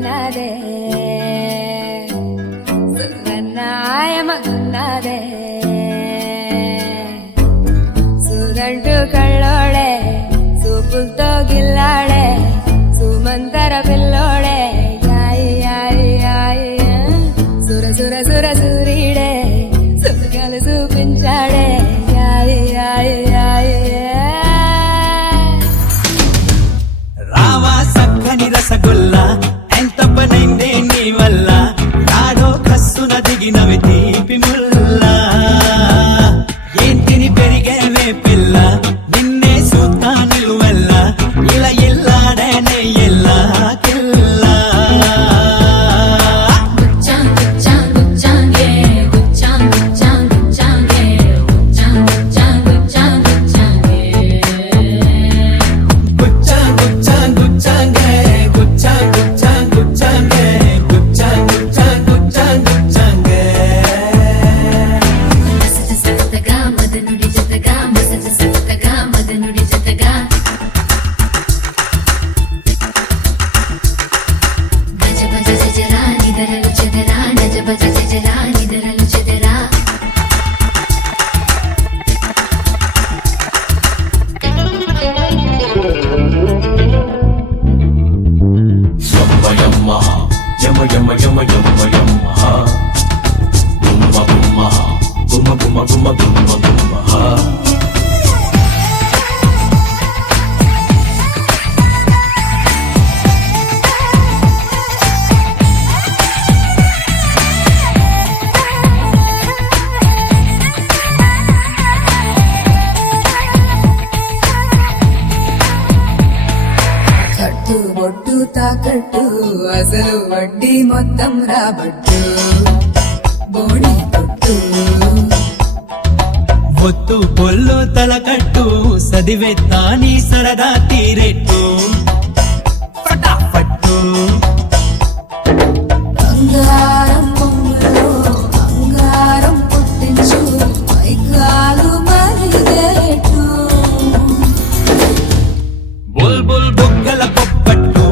ఉన్నదే సుగన్నాయమగున్నదే సుదంటు కళ్ళోడే సూపులతో గిల్లాడే సుమంతర పిల్లోడే యాయి యాయి యాయి సుర సుర సుర సూరీడే సుఖాలు చూపించాడే యాయి యాయి యాయి రావా సక్కని రసగుల్లా ఎంత పనైందే నీ వల్ల నాడో కస్సున దిగినవి తీపి ముల్లా ఏంటిని పెరిగేవే పిల్ల నిన్నే సూతా నిలువెల్ల ఇలా ఇల్లాడే నెయ్యెల్లా కిల్లా ఒడ్డు తాకట్టు అసలు వడ్డీ మొత్తం రాబట్టు బోడి తొట్టు ఒత్తు పొల్లు తలకట్టు సదివెత్తా నీ సరదా తీరెట్టు ఫటాఫట్టు బంగారం పొంగులో బంగారం పుట్టించు పైకాలు మరిగేట్టు బుల్ బుల్ బుగ్గల పొప్పట్టు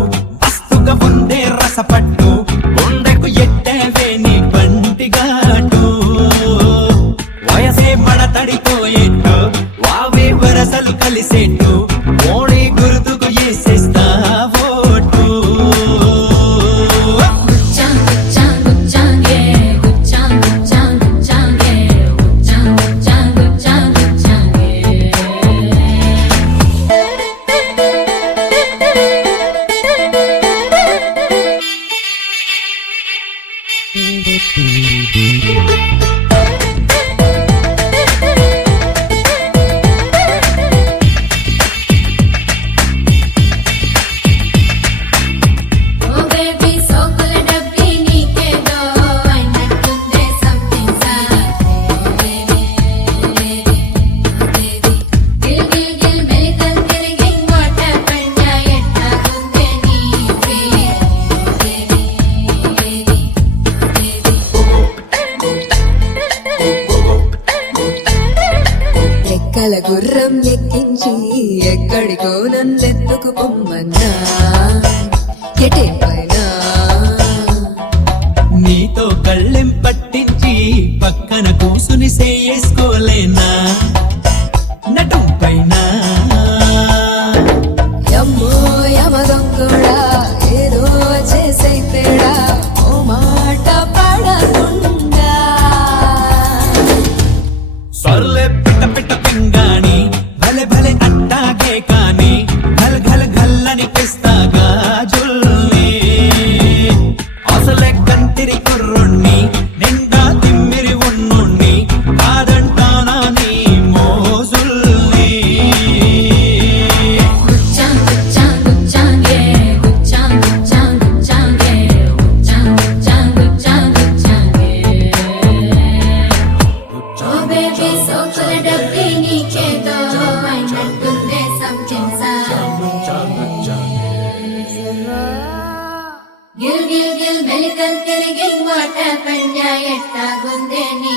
వస్తుగా ఉండే రసపట్టు ఉండకు ఎట్టేవే నీ పంటిగాటు వయసే మడతడిపోయేట్టు వావే వరసలు కలిసేట్టు మోడీ గుర్తుకు వేసేస్తా ఓటు ఎక్కల గుర్రం ఎక్కించి ఎక్కడికో నన్నెత్తుకు పొమ్మన్నా ఎటే పైన నీతో కళ్ళెం పట్టించి పక్కన కూసుని సేయేసుకోలేనా నటు పైన యమ్మో యమదొంగడా ఏదో చేసే తేడా ఓ మాట పడకుండా సర్లే పిట్ట పిట్ట పింగాణి భలే భలే అట్టాగే కాని ఘల్ ఘల్ ఘల్లని పిస్తాగా జుల్ని అసలే కంతిరి కుర్రుణ్ణి నిండా తిమ్మిరి ఉన్నుణ్ణి కాదంటానా నీ మోజుల్ని గిల్ గిల్ గిల్ మెలికల్ తిరిగి వాట పంజా ఎట్టాగుందే నీ